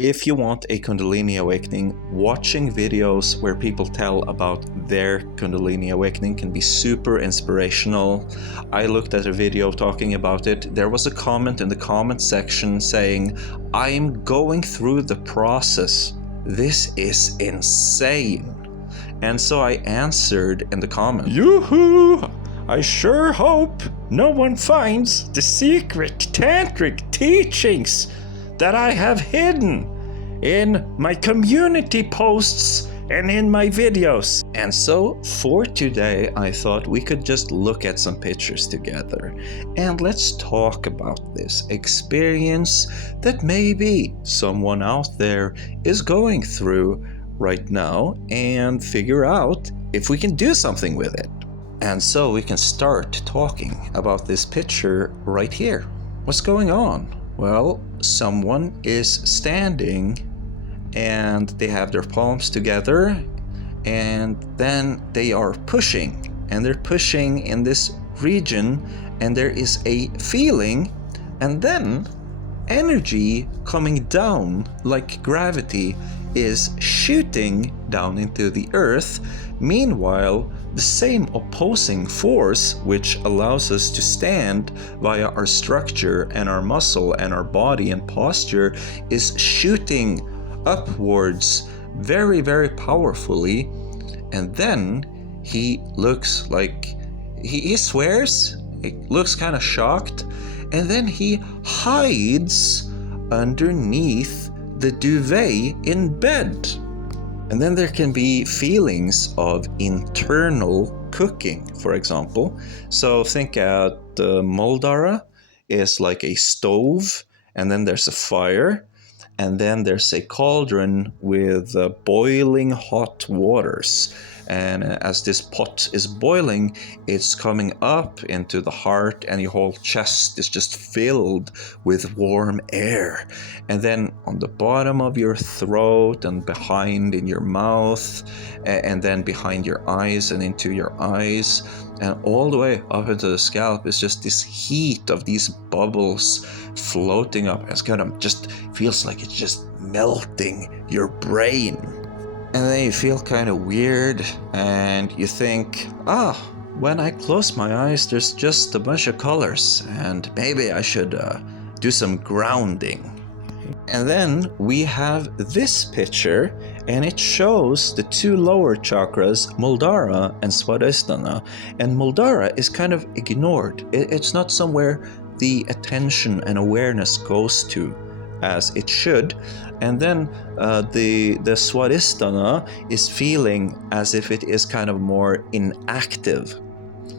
If you want a Kundalini awakening, watching videos where people tell about their Kundalini awakening can be super inspirational. I looked at a video talking about it. There was a comment in the comment section saying, "I'm going through the process. This is insane." And so I answered in the comment, "Yoo-hoo! I sure hope no one finds the secret tantric teachings that I have hidden in my community posts and in my videos." And so for today, I thought we could just look at some pictures together and let's talk about this experience that maybe someone out there is going through right now and figure out if we can do something with it. And so we can start talking about this picture right here. What's going on? Well, someone is standing and they have their palms together and then they are pushing, and they're pushing in this region, and there is a feeling and then energy coming down like gravity is shooting down into the earth. Meanwhile, the same opposing force which allows us to stand via our structure and our muscle and our body and posture is shooting upwards very, very powerfully. And then he looks like he swears, he looks kind of shocked, and then he hides underneath the duvet in bed. And then there can be feelings of internal cooking, for example. So think at Muldara is like a stove, and then there's a fire, and then there's a cauldron with boiling hot waters. And as this pot is boiling, it's coming up into the heart, and your whole chest is just filled with warm air. And then on the bottom of your throat and behind in your mouth, and then behind your eyes and into your eyes, and all the way up into the scalp is just this heat of these bubbles floating up. It's kind of just feels like it's just melting your brain. And then you feel kind of weird, and you think, when I close my eyes, there's just a bunch of colors, and maybe I should do some grounding. And then we have this picture, and it shows the two lower chakras, Muldara and Swadhisthana. And Muldara is kind of ignored. It's not somewhere the attention and awareness goes to as it should. And then the Swadhisthana is feeling as if it is kind of more inactive.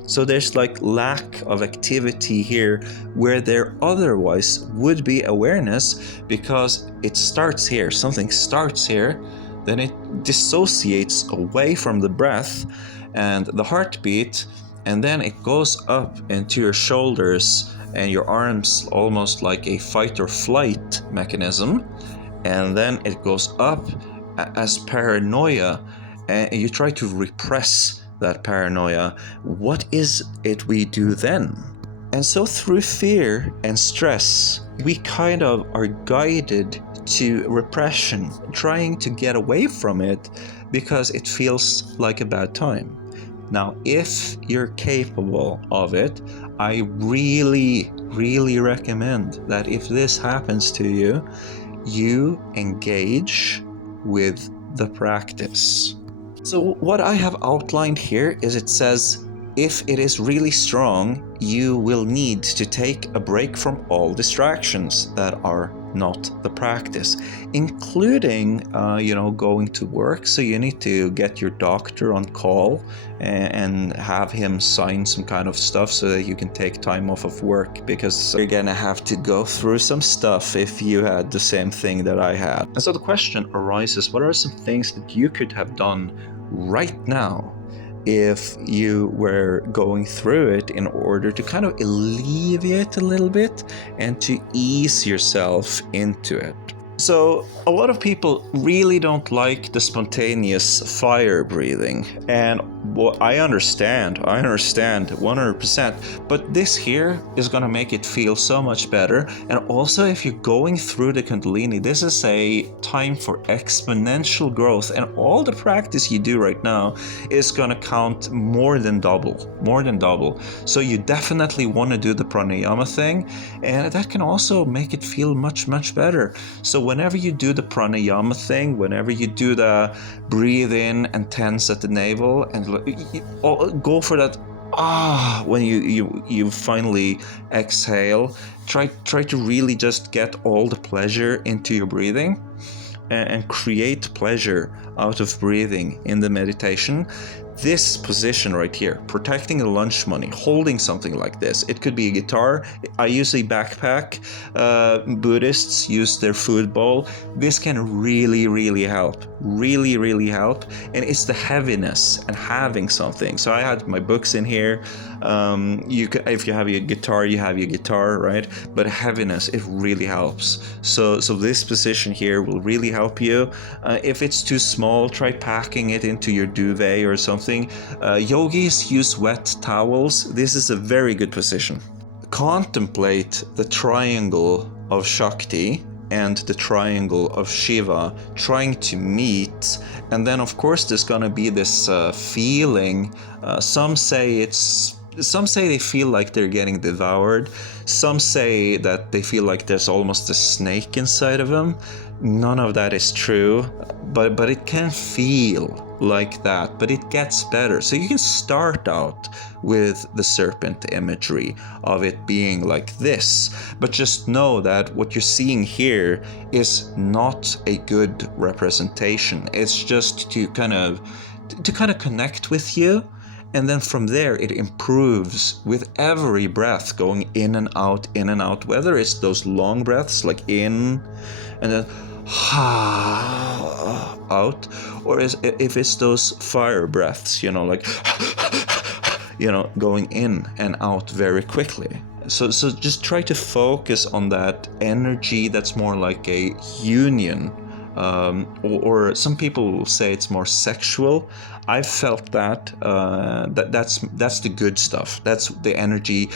So there's like lack of activity here where there otherwise would be awareness, because it starts here, something starts here, then it dissociates away from the breath and the heartbeat, and then it goes up into your shoulders and your arms, almost like a fight or flight mechanism. And then it goes up as paranoia, and you try to repress that paranoia. What is it we do then? And so through fear and stress, we kind of are guided to repression, trying to get away from it because it feels like a bad time. Now, if you're capable of it, I really, really recommend that if this happens to you, you engage with the practice. So what I have outlined here is, it says, if it is really strong, you will need to take a break from all distractions that are not the practice, including going to work. So you need to get your doctor on call and have him sign some kind of stuff so that you can take time off of work, because you're gonna have to go through some stuff if you had the same thing that I had. And so the question arises, what are some things that you could have done right now if you were going through it, in order to kind of alleviate a little bit and to ease yourself into it? So a lot of people really don't like the spontaneous fire breathing, and Well, I understand 100%, but this here is gonna make it feel so much better. And also, if you're going through the Kundalini, this is a time for exponential growth, and all the practice you do right now is gonna count more than double. So you definitely want to do the pranayama thing, and that can also make it feel much better. So whenever you do the pranayama thing, whenever you do the breathe in and tense at the navel, and go for that when you finally exhale, try to really just get all the pleasure into your breathing, and create pleasure out of breathing in the meditation. This position right here, protecting the lunch money, holding something like this. It could be a guitar. I use a backpack. Buddhists use their food bowl. This can really help. Really help. And it's the heaviness and having something. So I had my books in here. If you have your guitar, you have your guitar, right? But heaviness, it really helps. So this position here will really help you. If it's too small, try packing it into your duvet or something. Yogis use wet towels. This is a very good position. Contemplate the triangle of Shakti and the triangle of Shiva trying to meet, and then of course there's gonna be this feeling. Some say they feel like they're getting devoured. Some say that they feel like there's almost a snake inside of them. None of that is true, but it can feel like that, but it gets better. So you can start out with the serpent imagery of it being like this, but just know that what you're seeing here is not a good representation. It's just to kind of connect with you. And then from there, it improves with every breath, going in and out, whether it's those long breaths like in and then out, or if it's those fire breaths, like going in and out very quickly. So just try to focus on that energy that's more like a union. Or some people will say it's more sexual. I've felt that that's the good stuff. That's the energy.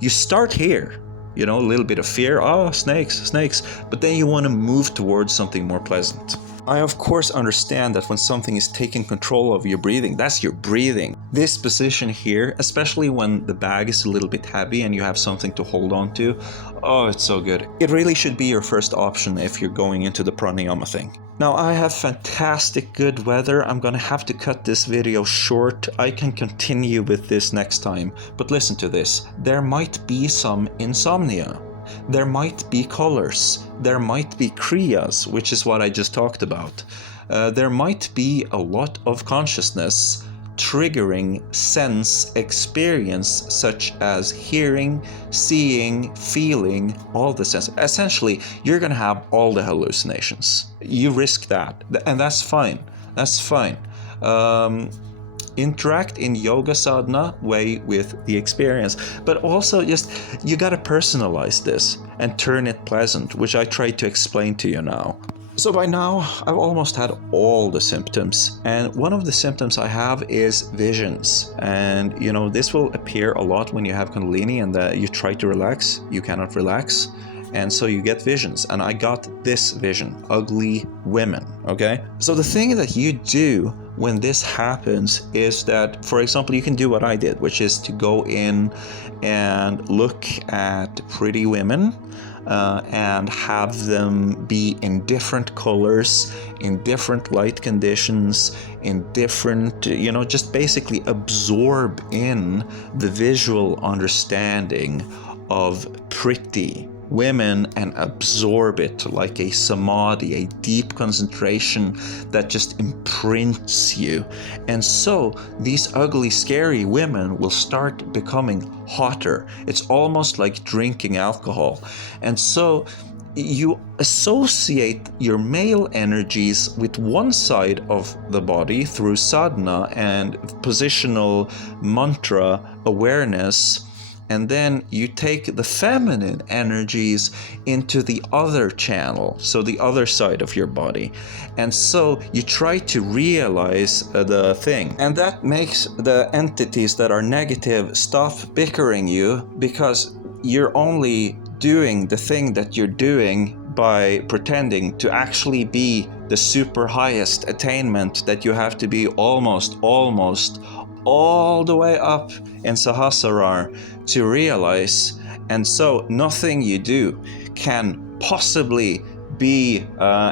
You start here, a little bit of fear. Oh, snakes, but then you want to move towards something more pleasant. I of course understand that when something is taking control of your breathing, that's your breathing. This position here, especially when the bag is a little bit heavy and you have something to hold on to, oh, it's so good. It really should be your first option if you're going into the pranayama thing. Now I have fantastic good weather. I'm gonna have to cut this video short. I can continue with this next time, but listen to this. There might be some insomnia. There might be colors. There might be kriyas, which is what I just talked about. There might be a lot of consciousness triggering sense experience, such as hearing, seeing, feeling, all the sense. Essentially, you're gonna have all the hallucinations. You risk that, and that's fine. Interact in yoga sadhana way with the experience, but also just you gotta personalize this and turn it pleasant, which I tried to explain to you now. So by now I've almost had all the symptoms, and one of the symptoms I have is visions. And this will appear a lot when you have Kundalini and you try to relax, you cannot relax, and so you get visions. And I got this vision: ugly women. Okay, so the thing that you do when this happens is that, for example, you can do what I did, which is to go in and look at pretty women and have them be in different colors, in different light conditions, in different, just basically absorb in the visual understanding of pretty women and absorb it like a samadhi, a deep concentration that just imprints you. And so these ugly, scary women will start becoming hotter. It's almost like drinking alcohol. And so you associate your male energies with one side of the body through sadhana and positional mantra awareness, and then you take the feminine energies into the other channel, so the other side of your body. And so you try to realize the thing. And that makes the entities that are negative stop bickering you, because you're only doing the thing that you're doing by pretending to actually be the super highest attainment that you have to be almost all the way up in Sahasrarar to realize. And so nothing you do can possibly be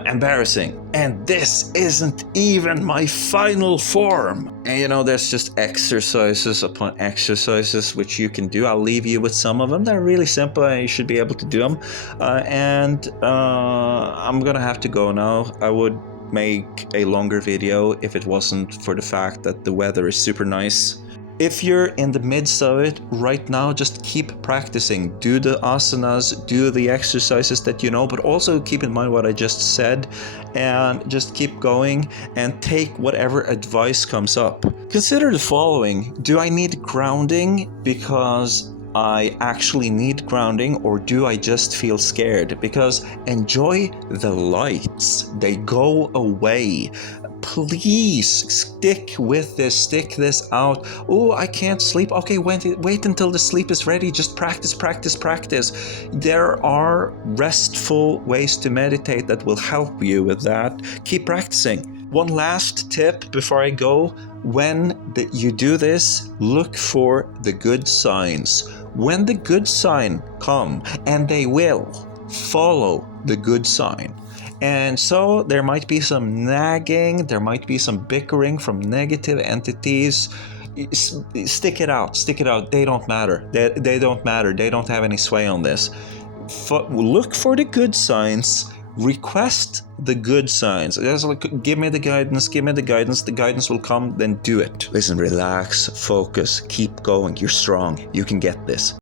embarrassing. And this isn't even my final form. And there's just exercises upon exercises which you can do. I'll leave you with some of them. They're really simple and you should be able to do them. I'm gonna have to go now. I would make a longer video if it wasn't for the fact that the weather is super nice. If you're in the midst of it right now, just keep practicing. Do the asanas, do the exercises that you know, but also keep in mind what I just said, and just keep going and take whatever advice comes up. Consider the following. Do I need grounding because I actually need grounding, or do I just feel scared? Because enjoy the lights. They go away. Please stick with this, stick this out. Oh, I can't sleep. Okay, wait until the sleep is ready. Just practice. There are restful ways to meditate that will help you with that. Keep practicing. One last tip before I go. When you do this, look for the good signs. When the good sign come, and they will, follow the good sign. And so there might be some nagging, there might be some bickering from negative entities. Stick it out. They don't matter. They don't matter. They don't have any sway on this. Look for the good signs. Request the good signs. Just like, give me the guidance. The guidance will come, then do it. Listen, relax, focus, keep going. You're strong. You can get this.